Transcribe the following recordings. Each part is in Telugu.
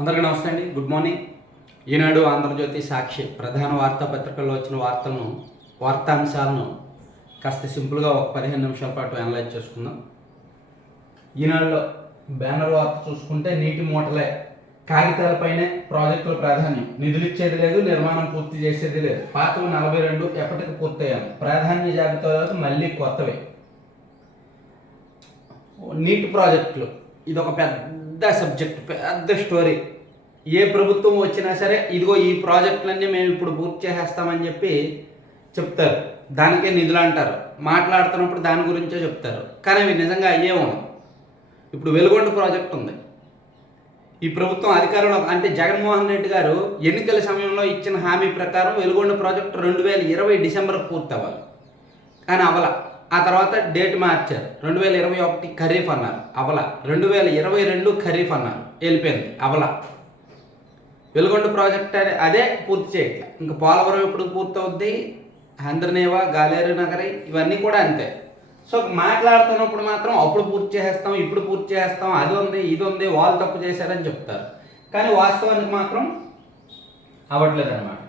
అందరికీ నమస్తే అండి. Good morning. ఈనాడు, ఆంధ్రజ్యోతి, సాక్షి ప్రధాన వార్తాపత్రికల్లో వచ్చిన వార్తాంశాలను కాస్త సింపుల్గా ఒక 15 నిమిషాల పాటు అనలైజ్ చేసుకుందాం. ఈనాడులో బ్యానర్ వార్త చూసుకుంటే నీటి మూటలే, కాగితాలపైనే ప్రాజెక్టుల ప్రాధాన్యం, నిధులు ఇచ్చేది లేదు, నిర్మాణం పూర్తి చేసేది లేదు, పాతవి 42 ఎప్పటికి పూర్తయ్యాను, ప్రాధాన్య జాబితాలో మళ్ళీ కొత్తవి. నీటి ప్రాజెక్టులు ఇది ఒక పెద్ద సబ్జెక్ట్, పెద్ద స్టోరీ. ఏ ప్రభుత్వం వచ్చినా సరే ఇదిగో ఈ ప్రాజెక్టులన్నీ మేము ఇప్పుడు పూర్తి చేసేస్తామని చెప్పి చెప్తారు. దానికే నిధులు అంటారు. మాట్లాడుతున్నప్పుడు దాని గురించే చెప్తారు, కానీ అవి నిజంగా అయ్యే ఉండవు. ఇప్పుడు వెలుగొండ ప్రాజెక్ట్ ఉంది. ఈ ప్రభుత్వం అధికారంలో అంటే జగన్మోహన్ రెడ్డి గారు ఎన్నికల సమయంలో ఇచ్చిన హామీ ప్రకారం వెలుగొండ ప్రాజెక్టు 2020 డిసెంబర్ పూర్తి అవ్వాలి, కానీ అవల. ఆ తర్వాత డేట్ మార్చారు. 2021 ఖరీఫ్ అన్నారు, అవల. 2022 ఖరీఫ్ అన్నారు, వెళ్ళిపోయింది, అవల. వెలుగొండ ప్రాజెక్ట్ అదే పూర్తి చేయట్లే. ఇంకా పోలవరం ఎప్పుడు పూర్తి అవుద్ది, హంద్రనేవా, గాలేరు నగరి ఇవన్నీ కూడా అంతే. సో మాట్లాడుతున్నప్పుడు మాత్రం అప్పుడు పూర్తి చేసేస్తాం, ఇప్పుడు పూర్తి చేసేస్తాం, అది ఉంది, ఇది ఉంది, వాళ్ళు తప్పు చేశారని చెప్తారు, కానీ వాస్తవానికి మాత్రం అవ్వట్లేదు అనమాట.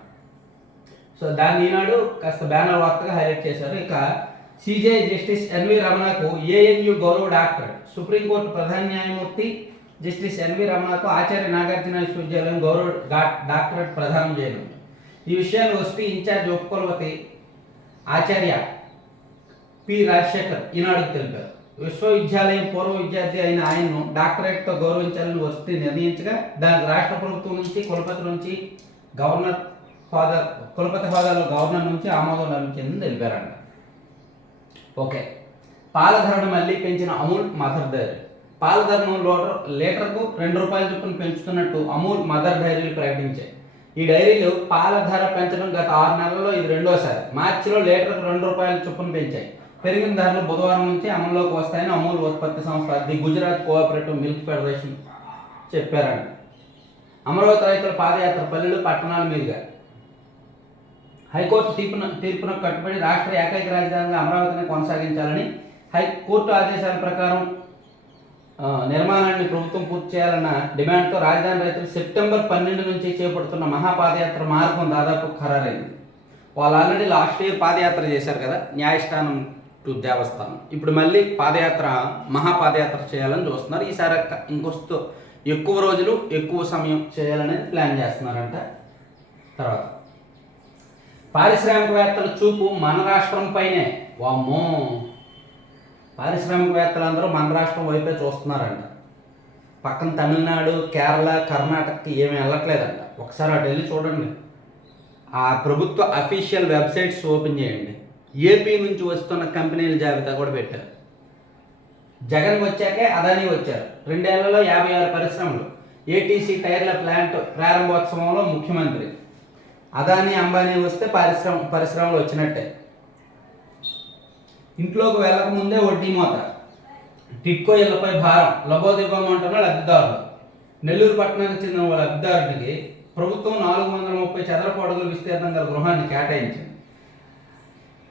సో దాన్ని ఈనాడు కాస్త బ్యానర్ వార్తగా హైలైట్ చేశారు. ఇక సిజే జస్టిస్ ఎన్వి రమణకు ఏఎన్యు గౌరవ డాక్టరేట్. సుప్రీంకోర్టు ప్రధాన న్యాయమూర్తి జస్టిస్ ఎన్వి రమణకు ఆచార్య నాగార్జున విశ్వవిద్యాలయం గౌరవ డాక్టరేట్ ప్రదానం చేయనుంది. ఈ విషయాన్ని ఎస్పీ ఇన్ఛార్జ్ ఉపకులపతి ఆచార్య పి రాజశేఖర్ ఈనాడుకు తెలిపారు. విశ్వవిద్యాలయం పూర్వ విద్యార్థి అయిన ఆయన్ను డాక్టరేట్తో గౌరవించాలని ఎస్పీ నిర్ణయించగా దానికి రాష్ట్ర ప్రభుత్వం నుంచి, కులపతి నుంచి, కులపతి హోదాలో గవర్నర్ నుంచి ఆమోదం లభించిందని తెలిపారంట. ఓకే, పాల ధరను మళ్ళీ పెంచిన అమూల్ మదర్ డైరీ. పాల ధరను లీటర్కు ₹2 చొప్పున పెంచుతున్నట్టు అమూల్ మదర్ డైరీలు ప్రకటించాయి. ఈ డైరీలు పాల ధర పెంచడం గత 6 నెలల్లో ఇది రెండోసారి. మార్చిలో లీటర్కు ₹2 చొప్పున పెంచాయి. పెరిగిన ధరలు బుధవారం నుంచి అమల్లోకి వస్తాయని అమూల్ ఉత్పత్తి సంస్థ the Gujarat cooperative milk federation చెప్పారంట. అమరావతి రైతుల పాదయాత్ర పల్లెలు పట్టణాల మీదుగా. హైకోర్టు తీర్పునకు కట్టుబడి రాష్ట్ర ఏకైక రాజధానిగా అమరావతిని కొనసాగించాలని హైకోర్టు ఆదేశాల ప్రకారం నిర్మాణాన్ని ప్రభుత్వం పూర్తి చేయాలన్న డిమాండ్తో రాజధాని రైతులు సెప్టెంబర్ 12 నుంచి చేపడుతున్న మహాపాదయాత్ర మార్గం దాదాపు ఖరారైంది. వాళ్ళు ఆల్రెడీ లాస్ట్ ఇయర్ పాదయాత్ర చేశారు కదా, న్యాయస్థానం టు దేవస్థానం. ఇప్పుడు మళ్ళీ మహాపాదయాత్ర చేయాలని చూస్తున్నారు. ఈసారి ఇంకొస్తూ ఎక్కువ రోజులు ఎక్కువ సమయం చేయాలనేది ప్లాన్ చేస్తున్నారంట. తర్వాత పారిశ్రామికవేత్తల చూపు మన రాష్ట్రంపైనే. వామ్మో, పారిశ్రామికవేత్తలందరూ మన రాష్ట్రం వైపే చూస్తున్నారంట. పక్కన తమిళనాడు, కేరళ, కర్ణాటకకి ఏమి వెళ్ళట్లేదంట. ఒకసారి అటు వెళ్ళి చూడండి. ఆ ప్రభుత్వ అఫీషియల్ వెబ్సైట్స్ ఓపెన్ చేయండి. ఏపీ నుంచి వస్తున్న కంపెనీల జాబితా కూడా పెట్టారు. జగన్ వచ్చాకే అదానీ వచ్చారు. 2 ఏళ్లలో 56 పరిశ్రమలు. ఏటీసీ టైర్ల ప్లాంట్ ప్రారంభోత్సవంలో ముఖ్యమంత్రి. అదానీ, అంబానీ వస్తే పరిశ్రమలు వచ్చినట్టే. ఇంట్లోకి వెళ్ళకముందే వడ్డీ మోత. టిట్కో ఇళ్లపై భారం, లబోదిబోమంటున్న లబ్ధిదారులు. నెల్లూరు పట్టణానికి చెందిన లబ్ధిదారుడికి ప్రభుత్వం 430 చదరపు అడుగుల విస్తీర్ణం గల గృహాన్ని కేటాయించింది.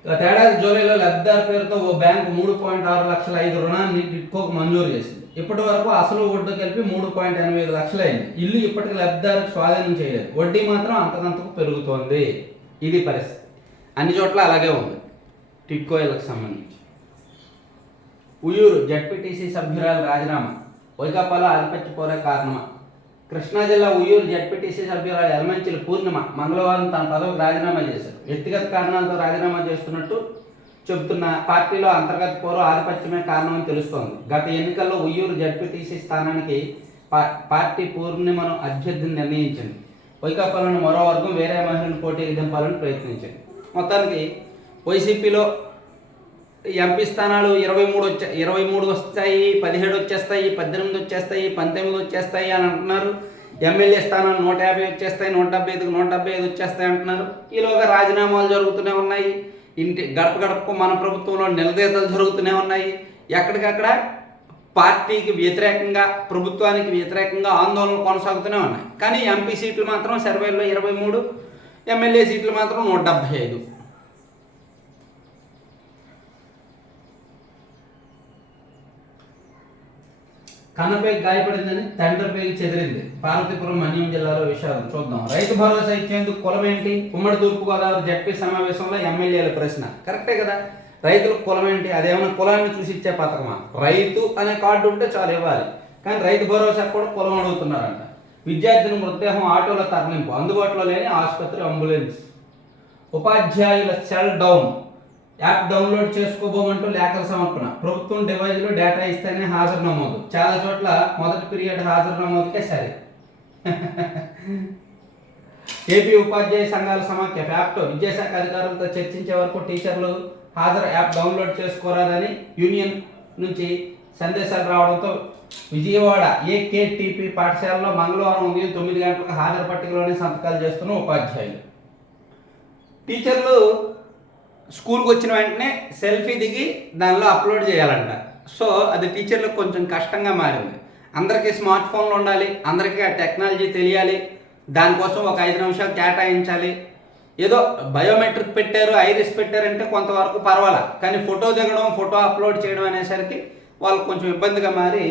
ఏడాది జూలైలో లబ్ధిదారు పేరుతో ఓ బ్యాంకు 3.6 లక్షల 5 రుణాన్ని టిట్కోకు మంజూరు చేసింది. ఇప్పటి వరకు అసలు వడ్డీ కలిపి 3.85 లక్షలు అయింది. ఇల్లు ఇప్పటికి లబ్ధిదారుకు స్వాధీనం చేయలేదు. వడ్డీ మాత్రం అంతకంతకు పెరుగుతోంది. ఇది పరిస్థితి. అన్ని చోట్ల అలాగే ఉంది టిట్కో ఇళ్లకు సంబంధించి. ఉయ్యూరు జడ్పీటీసీ సభ్యురాలు రాజీనామా, వైకాపాలో ఆధిపత్య పోరే కారణమా? కృష్ణా జిల్లా ఉయ్యూరు జడ్పీటీసీ సభ్యురాలు యలమంచిలి పూర్ణిమ మంగళవారం తన పదవికి రాజీనామా చేశారు. వ్యక్తిగత కారణాలతో రాజీనామా చేస్తున్నట్టు చెబుతున్న పార్టీలో అంతర్గత పోరు, ఆధిపత్యమే కారణమని తెలుస్తోంది. గత ఎన్నికల్లో ఉయ్యూరు జడ్పీటీసీ స్థానానికి పార్టీ పూర్ణిమను అభ్యర్థిని నిర్ణయించింది. వైకాపాలను మరో వర్గం వేరే మహిళను పోటీకి దింపాలని ప్రయత్నించింది. మొత్తానికి వైసీపీలో ఎంపీ స్థానాలు 23 వస్తాయి, 17 వచ్చేస్తాయి, 18 వచ్చేస్తాయి, 19 వచ్చేస్తాయి అని అంటున్నారు. ఎమ్మెల్యే స్థానాలు 150 వచ్చేస్తాయి, 175కి 175 వచ్చేస్తాయి అంటున్నారు. ఈలోగా రాజీనామాలు జరుగుతూనే ఉన్నాయి. గడప గడపకు మన ప్రభుత్వంలో నిలదీతలు జరుగుతూనే ఉన్నాయి. ఎక్కడికక్కడ పార్టీకి వ్యతిరేకంగా, ప్రభుత్వానికి వ్యతిరేకంగా ఆందోళనలు కొనసాగుతూనే ఉన్నాయి. కానీ ఎంపీ సీట్లు మాత్రం సర్వేలో 23, ఎమ్మెల్యే సీట్లు మాత్రం 175. కన్నపై గాయపడిందని తండ్రిపై చెదిరింది. పార్వతీపురం మన్యం జిల్లాలో విషయాలు చూద్దాం. రైతు భరోసా ఇచ్చేందుకు కులం ఏంటి? ఉమ్మడి తూర్పుగోదావరి జడ్పీ సమావేశంలో ఎమ్మెల్యేల ప్రశ్న. కరెక్టే కదా, రైతులకు కులం ఏంటి? అదేమన్నా కులాన్ని చూసి ఇచ్చే పథకమా? రైతు అనే కార్డు ఉంటే చాలు ఇవ్వాలి, కానీ రైతు భరోసా కూడా కులం అడుగుతున్నారంట. విద్యార్థిని మృతదేహం ఆటోలో తరలింపు, అందుబాటులో లేని ఆసుపత్రి అంబులెన్స్. ఉపాధ్యాయుల సెల్ డౌన్, యాప్ డౌన్లోడ్ చేసుకోబోమంటూ లేఖల సమర్పణ. ప్రభుత్వం డివైజ్లో డేటా ఇస్తేనే హాజరు నమోదు. చాలా చోట్ల మొదటి పీరియడ్ హాజరు నమోదుకే సరే. ఏపీ ఉపాధ్యాయ సంఘాల సమాఖ్య ఫ్యాప్టో విద్యాశాఖ అధికారులతో చర్చించే వరకు టీచర్లు హాజరు యాప్ డౌన్లోడ్ చేసుకోరాదని యూనియన్ నుంచి సందేశాలు రావడంతో విజయవాడ ఏకేటీపీ పాఠశాలలో మంగళవారం ఉదయం 9 గంటలకు హాజరు పట్టికలోనే సంతకాలు చేస్తున్న ఉపాధ్యాయులు. టీచర్లు స్కూల్కి వచ్చిన వెంటనే సెల్ఫీ దిగి దానిలో అప్లోడ్ చేయాలంట. సో అది టీచర్లకు కొంచెం కష్టంగా మారింది. అందరికీ స్మార్ట్ ఫోన్లు ఉండాలి, అందరికీ ఆ టెక్నాలజీ తెలియాలి, దానికోసం ఒక 5 నిమిషాలు కేటాయించాలి. ఏదో బయోమెట్రిక్ పెట్టారు, ఐరిస్ పెట్టారంటే కొంతవరకు పర్వాలా, కానీ ఫోటో దిగడం, ఫోటో అప్లోడ్ చేయడం అనేసరికి వాళ్ళకు కొంచెం ఇబ్బందిగా మారి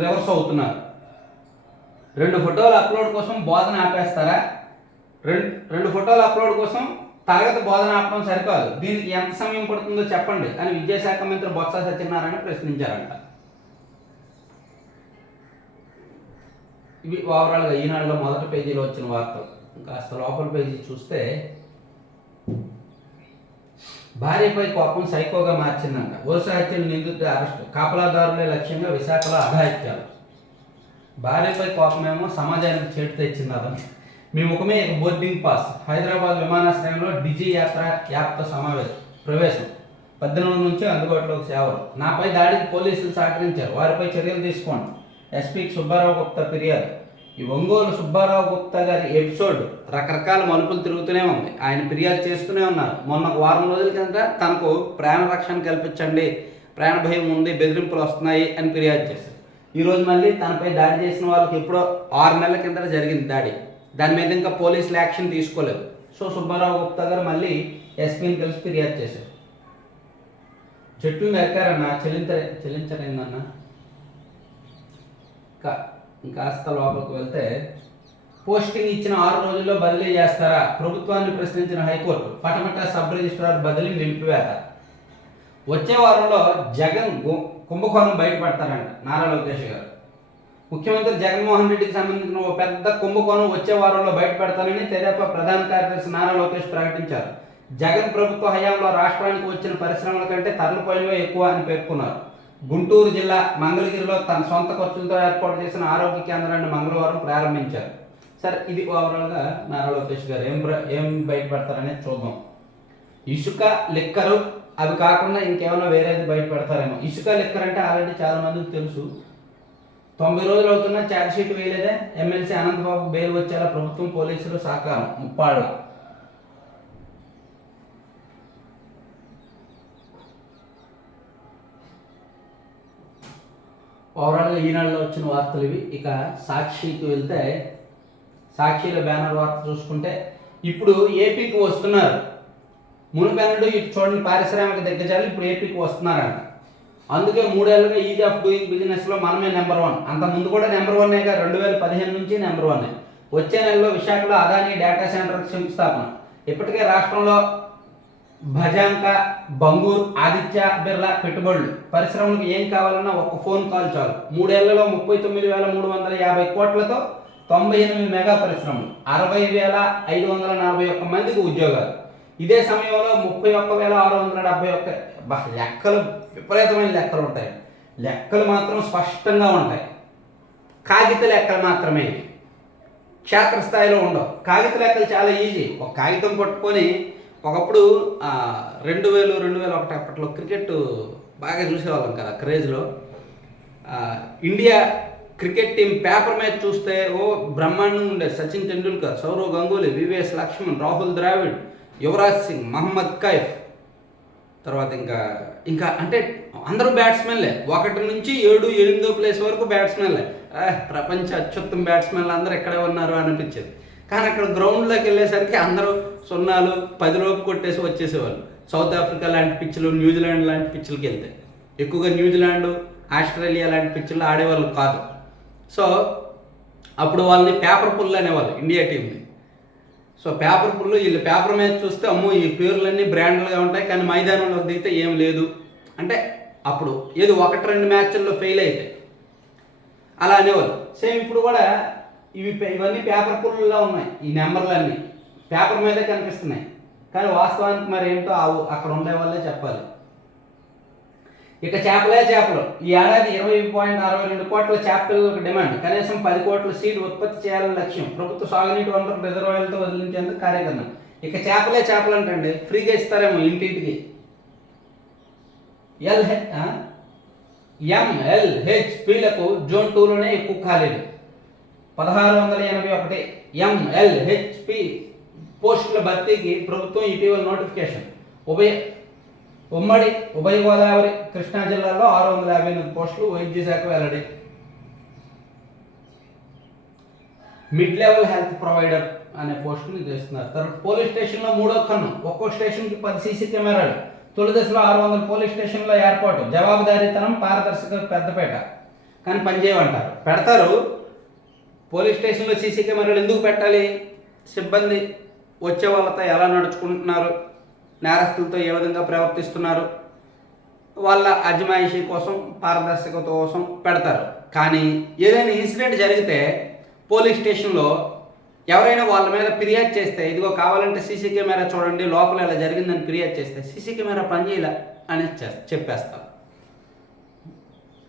రివర్స్ అవుతున్నారు. 2 ఫోటోల అప్లోడ్ కోసం బోధన ఆపేస్తారా? 2 ఫోటోల అప్లోడ్ కోసం తరగతి బోధన ఆపడం సరికాదు, దీనికి ఎంత సమయం పడుతుందో చెప్పండి అని విద్యాశాఖ మంత్రి బొత్స సత్యనారాయణ ప్రశ్నించారంట. ఇవి ఓవరాల్గా ఈనాడులో మొదటి పేజీలో వచ్చిన వార్తలు. కాస్త లోపల పేజీ చూస్తే భార్యపై కోపం సైకోగా మార్చిందంట. వరుస హత్యలు నిందితుడి అరెస్టు, కాపలాదారులే లక్ష్యంగా విశాఖలో అఘాయిత్యాలు. భార్యపై కోపమేమో సమాజానికి చేటు తెచ్చిందని. మీ ముఖమే ఇక బోర్డింగ్ పాస్. హైదరాబాద్ విమానాశ్రయంలో డిజి యాత్ర యాప్తో ప్రవేశం. 18 నుంచి అందుబాటులోకి సేవలు. నాపై దాడికి పోలీసులు సహకరించారు, వారిపై చర్యలు తీసుకోండి. ఎస్పీకి సుబ్బారావు గుప్తా ఫిర్యాదు. ఈ ఒంగోలు సుబ్బారావు గుప్తా గారి ఎపిసోడ్ రకరకాల మలుపులు తిరుగుతూనే ఉంది. ఆయన ఫిర్యాదు చేస్తూనే ఉన్నారు. మొన్న 1 వారం రోజుల కింద తనకు ప్రాణ రక్షణ కల్పించండి, ప్రాణ భయం ఉంది, బెదిరింపులు వస్తున్నాయి అని ఫిర్యాదు చేశారు. ఈరోజు మళ్ళీ తనపై దాడి చేసిన వాళ్ళకి ఎప్పుడో 6 నెలల కింద జరిగింది దాడి. దాని మీద ఇంకా పోలీసులు యాక్షన్ తీసుకోలేదు. సో సుబ్బారావు గుప్తా గారు మళ్ళీ ఎస్పీని కలిసి ఫిర్యాదు చేశారు. చెట్లు నరికారన్న, చెల్లించలేదన్న. ఇంకాస్త లోపలికి వెళ్తే పోస్టింగ్ ఇచ్చిన 6 రోజుల్లో బదిలీ చేస్తారా? ప్రభుత్వాన్ని ప్రశ్నించిన హైకోర్టు. పటమట సబ్ రిజిస్ట్రార్ బదిలీ నిలిపివేత. వచ్చే వారంలో జగన్ కుంభకోణం బయటపడతారంట నారా లోకేష్ గారు. ముఖ్యమంత్రి జగన్మోహన్ రెడ్డికి సంబంధించిన ఓ పెద్ద కుంభకోణం వచ్చే వారంలో బయటపెడతానని తెదేపా ప్రధాన కార్యదర్శి నారా లోకేష్ ప్రకటించారు. జగన్ ప్రభుత్వ హయాంలో రాష్ట్రానికి వచ్చిన పరిశ్రమల కంటే తరలిపోయినవే ఎక్కువ అని పేర్కొన్నారు. గుంటూరు జిల్లా మంగళగిరిలో తన సొంత ఖర్చులతో ఏర్పాటు చేసిన ఆరోగ్య కేంద్రాన్ని మంగళవారం ప్రారంభించారు. సరే, ఇది ఓవరాల్గా నారా లోకేష్ గారు ఏం బయటపెడతారనేది చూద్దాం. ఇసుక, లిక్కరు అవి కాకుండా ఇంకేమైనా వేరేది బయటపెడతారేమో. ఇసుక, లిక్కర్ అంటే ఆల్రెడీ చాలా మందికి తెలుసు. 90 రోజులు అవుతున్నా ఛార్జ్ షీట్ వేయలేదే. ఎమ్మెల్సీ అనంతబాబు బెయిల్ వచ్చేలా ప్రభుత్వం పోలీసులు సహకారం. ముప్పాళ్ళ. ఓవరాల్గా ఈనాడులో వచ్చిన వార్తలు ఇవి. ఇక సాక్షికి వెళ్తే సాక్షిలో బ్యానర్ వార్త చూసుకుంటే ఇప్పుడు ఏపీకి వస్తున్నారు. మునుపెన్నడు ఇటు చూడండి పారిశ్రామిక దిగ్గజాలు ఇప్పుడు ఏపీకి వస్తున్నారంట. అందుకే 3 ఏళ్ళుగా ఈజ్ ఆఫ్ డూయింగ్ బిజినెస్లో మనమే నెంబర్ 1. అంత ముందు కూడా నెంబర్ 1గా 2015 నుంచి నెంబర్ 1. వచ్చే నెలలో విశాఖలో అదానీ డేటా సెంటర్ శంకుస్థాపన. ఇప్పటికే రాష్ట్రంలో భజాంక, బంగూర్, ఆదిత్య బిర్లా పెట్టుబడులు. పరిశ్రమలకు ఏం కావాలన్నా ఒక ఫోన్ కాల్ చాలు. 3 ఏళ్లలో 39,350 కోట్లతో 98 మెగా పరిశ్రమలు, 60,541 మందికి ఉద్యోగాలు. ఇదే సమయంలో 31,671 లెక్కలు, విపరీతమైన లెక్కలు ఉంటాయి. లెక్కలు మాత్రం స్పష్టంగా ఉంటాయి. కాగిత లెక్కలు మాత్రమే, క్షేత్రస్థాయిలో ఉండవు. కాగిత లెక్కలు చాలా ఈజీ. ఒక కాగితం పట్టుకొని ఒకప్పుడు 2001 అప్పట్లో క్రికెట్ బాగా చూసేవాళ్ళం కదా క్రేజ్లో. India cricket team paper match చూస్తే ఓ బ్రహ్మాండంగా ఉండేది. సచిన్ టెండూల్కర్, సౌరవ్ గంగూలీ, వివిఎస్ లక్ష్మణ్, రాహుల్ ద్రావిడ్, యువరాజ్ సింగ్, మహమ్మద్ కైఫ్, తర్వాత ఇంకా అంటే అందరూ బ్యాట్స్మెన్లే. 1 నుంచి 7, 8వ ప్లేస్ వరకు బ్యాట్స్మెన్లే. ప్రపంచ అత్యుత్తమ బ్యాట్స్మెన్లు అందరూ ఎక్కడే ఉన్నారు అనిపించేది. కానీ అక్కడ గ్రౌండ్లోకి వెళ్ళేసరికి అందరూ 0, 10 లోపు కొట్టేసి వచ్చేసేవాళ్ళు. సౌత్ ఆఫ్రికా లాంటి పిచ్లు, న్యూజిలాండ్ లాంటి పిచ్చులకి వెళ్తే ఎక్కువగా న్యూజిలాండ్, ఆస్ట్రేలియా లాంటి పిచ్చుల్లో ఆడేవాళ్ళు కాదు. సో అప్పుడు వాళ్ళని పేపర్ పుల్లు అనేవాళ్ళు ఇండియా టీంని. సో పేపర్ పుల్లు, వీళ్ళు పేపర్ మీద చూస్తే అమ్మో ఈ పేర్లన్నీ బ్రాండ్లుగా ఉంటాయి, కానీ మైదానంలోకి దిగితే ఏం లేదు అంటే అప్పుడు ఏదో 1-2 మ్యాచ్ల్లో ఫెయిల్ అయితే అలా అనేవాళ్ళు. సేమ్ ఇప్పుడు కూడా ఇవన్నీ పేపర్ పుల్లులా ఉన్నాయి. ఈ నెంబర్లన్నీ పేపర్ మీదే కనిపిస్తున్నాయి, కానీ వాస్తవానికి మరి ఏంటో అక్కడ ఉండే వాళ్ళే చెప్పాలి. ఇక చేపలు ఈ ఏడాది 20.62 కోట్ల చేపలకు డిమాండ్, కనీసం 10 కోట్ల సీడ్ ఉత్పత్తి చేయాలని లక్ష్యం. ప్రభుత్వ సాగునీటి వనరులు రిజర్వాయర్లతో వదిలించేందుకు కార్యక్రమం. ఇక చేపలు అంటండి ఫ్రీగా ఇస్తారేమో ఇంటింటికి. ఎంఎల్హెచ్పీలకు జోన్ 2లోనే ఎక్కువ ఖాళీలు. 1681 ఎంఎల్హెచ్పి పోస్టుల భర్తీకి ప్రభుత్వం ఇటీవల నోటిఫికేషన్. ఉభయ గోదావరి కృష్ణా జిల్లాలో 658 పోస్టులు వైద్య శాఖ వెల్లడి. మిడ్ లెవెల్ హెల్త్ ప్రొవైడర్ అనే పోస్టులు చేస్తున్నారు. తర్వాత పోలీస్ స్టేషన్లో 3వ కన్ను, ఒక్కో స్టేషన్కి 10 సీసీ కెమెరాలు. తొలి దశలో 600 పోలీస్ స్టేషన్లో ఏర్పాటు. జవాబుదారీతనం, పారదర్శక పెద్దపేట. కానీ పనిచేయమంటారు, పెడతారు. పోలీస్ స్టేషన్లో సీసీ కెమెరాలు ఎందుకు పెట్టాలి? సిబ్బంది వచ్చే వాళ్ళతో ఎలా నడుచుకుంటున్నారు, నేరస్తులతో ఏ విధంగా ప్రవర్తిస్తున్నారు, వాళ్ళ అజమాయిషీ కోసం, పారదర్శకత కోసం పెడతారు. కానీ ఏదైనా ఇన్సిడెంట్ జరిగితే పోలీస్ స్టేషన్లో ఎవరైనా వాళ్ళ మీద ఫిర్యాదు చేస్తే, ఇదిగో కావాలంటే సీసీ కెమెరా చూడండి లోపల ఇలా జరిగిందని ఫిర్యాదు చేస్తే సీసీ కెమెరా పనిచేయలే అని చెప్పేస్తాం.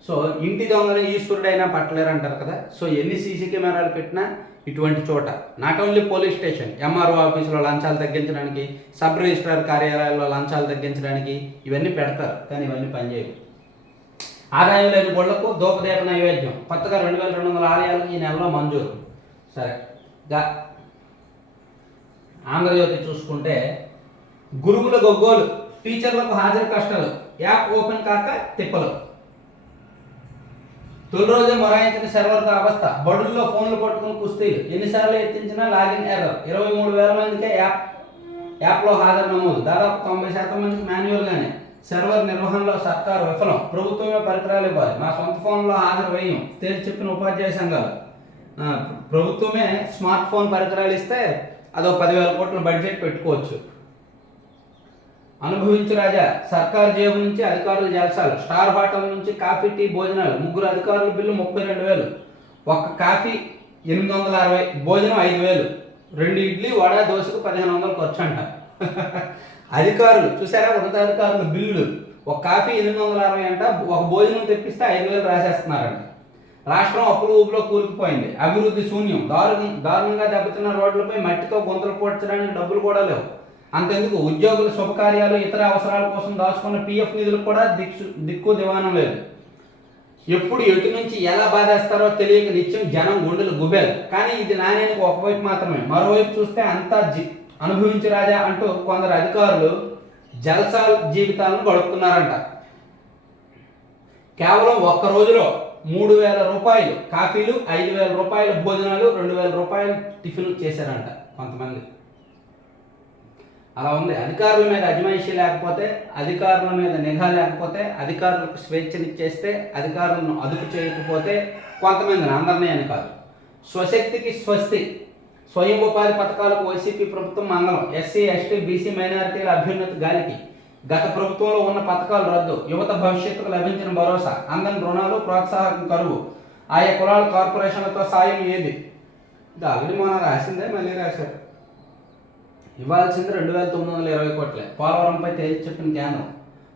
సో ఇంటి దొంగలు ఈశ్వరుడైనా పట్టలేరు అంటారు కదా. సో ఎన్ని సీసీ కెమెరాలు పెట్టినా ఇటువంటి చోట not only police station, MRO ఆఫీసులో లంచాలు తగ్గించడానికి, సబ్ రిజిస్ట్రార్ కార్యాలయాల్లో లంచాలు తగ్గించడానికి ఇవన్నీ పెడతారు, కానీ ఇవన్నీ పనిచేయవు. ఆదాయం లేని గొళ్లకు దూపదీప నైవేద్యం. కొత్తగా 2200 ఆలయాలకు ఈ నెలలో మంజూరు. సరే, ఆంధ్రజ్యోతి చూసుకుంటే గురువుల గొగ్గోలు, టీచర్లకు హాజరు కష్టాలు, యాప్ ఓపెన్ కాక తిప్పలు. తొలి రోజే మొరాయించిన సర్వర్తో అవస్థ, బడుల్లో ఫోన్లు పట్టుకుని కుస్తీలు, ఎన్నిసార్లు ఎత్తించినా లాగిన్ ఎర్రర్. 23,000 మందికే యాప్లో హాజరు నమోదు. దాదాపు 90% మందికి మాన్యువల్గానే. సర్వర్ నిర్వహణలో సర్కారు విఫలం, ప్రభుత్వమే పరికరాలు ఇవ్వాలి, మా సొంత ఫోన్లో హాజరు వేయం తేల్చి చెప్పిన ఉపాధ్యాయ సంఘాలు. ప్రభుత్వమే స్మార్ట్ ఫోన్ పరికరాలు ఇస్తే అదో 10,000 కోట్ల బడ్జెట్ పెట్టుకోవచ్చు. అనుభవించు రాజా, సర్కారు జేబు నుంచి అధికారులు జలసాలు. స్టార్ హోటల్ నుంచి కాఫీ, టీ, భోజనాలు. 3 అధికారుల బిల్లు 32,000. ఒక్క కాఫీ 860, భోజనం 5,000. 2 ఇడ్లీ, వడ, దోశకు 1,500 ఖర్చు అంట. అధికారులు చూసారా, ఉన్నతాధికారుల బిల్లు. ఒక కాఫీ 860 అంట, ఒక భోజనం తెప్పిస్తే 5,000 రాసేస్తున్నారంట. రాష్ట్రం అప్పుల ఊబిలో కూరుకుపోయింది, అభివృద్ధి శూన్యం. దారుణంగా దెబ్బతిన్న రోడ్లపై మట్టితో గుంతలు పోడ్చడానికి డబ్బులు కూడా లేవు. అంతెందుకు, ఉద్యోగుల శుభకార్యాలు, ఇతర అవసరాల కోసం దాచుకున్న పిఎఫ్ నిధులకు కూడా దిక్కు దివానం లేదు. ఎప్పుడు ఎటు నుంచి ఎలా బాధేస్తారో తెలియక నిత్యం జనం గుండెలు గుబేలు. కానీ ఇది నాణ్యానికి ఒకవైపు మాత్రమే. మరోవైపు చూస్తే అంతా అనుభవించు రాజా అంటూ కొందరు అధికారులు జల్సాల్ జీవితాలను గడుపుతున్నారంట. కేవలం ఒక్క రోజులో 3,000 రూపాయలు కాఫీలు, 5,000 రూపాయల భోజనాలు, 2,000 రూపాయలు టిఫిన్ చేశారంట కొంతమంది. అలా ఉంది. అధికారుల మీద అజమాయిషీ లేకపోతే, అధికారుల మీద నిఘా లేకపోతే, అధికారులకు స్వేచ్ఛనిచ్చేస్తే, అధికారులను అదుపు చేయకపోతే కొంతమందిని, అందరినీ అని కాదు. స్వశక్తికి స్వస్తి. స్వయం ఉపాధి పథకాలకు వైసీపీ ప్రభుత్వం మంగళం. ఎస్సీ, ఎస్టీ, బీసీ మైనారిటీల అభ్యున్నతి గాలికి. గత ప్రభుత్వంలో ఉన్న పథకాలు రద్దు. యువత భవిష్యత్తుకు లభించిన భరోసా. అందని రుణాలు, ప్రోత్సాహకం కరువు. ఆయా కులాల కార్పొరేషన్లతో సాయం ఏది? ఇది ఆల్రెడీ మొన్న రాసిందే, మళ్ళీ రాశారు. ఇవ్వాల్సింది 2,920 కోట్లే. పోలవరంపై తేల్చి చెప్పిన కేంద్రం.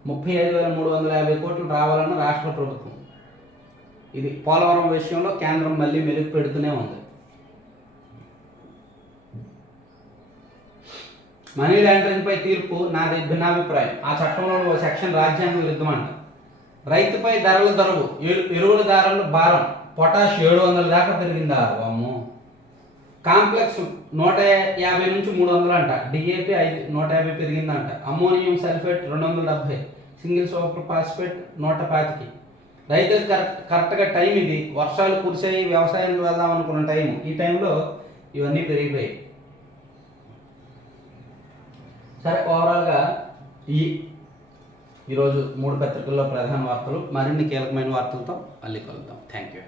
35,350 కోట్లు రావాలన్న రాష్ట్ర ప్రభుత్వం. ఇది పోలవరం విషయంలో కేంద్రం మళ్ళీ మెలుగు పెడుతూనే ఉంది. మనీ లాండరింగ్పై తీర్పు నాది భిన్నాభిప్రాయం. ఆ చట్టంలో ఓ సెక్షన్ రాజ్యాంగ విరుద్ధం అంట. రైతుపై ధరలు దొరవు, ఎరువుల ధరలు భారం. పొటాష్ 700 దాకా పెరిగిందా? అమ్మో. కాంప్లెక్స్ 150 నుంచి 300 అంట. డిఏపి 150 పెరిగిందంట. Ammonium sulphate 270. Single super phosphate 125. రైతులకు కరెక్ట్గా టైం ఇది. వర్షాలు కురిసాయి, వ్యవసాయానికి వెళ్దాం అనుకున్న టైం. ఈ టైంలో ఇవన్నీ పెరిగిపోయాయి. సరే, ఓవరాల్గా ఈరోజు 3 పత్రికల్లో ప్రధాన వార్తలు. మరిన్ని కీలకమైన వార్తలతో మళ్ళీ కలుద్దాం. Thank you.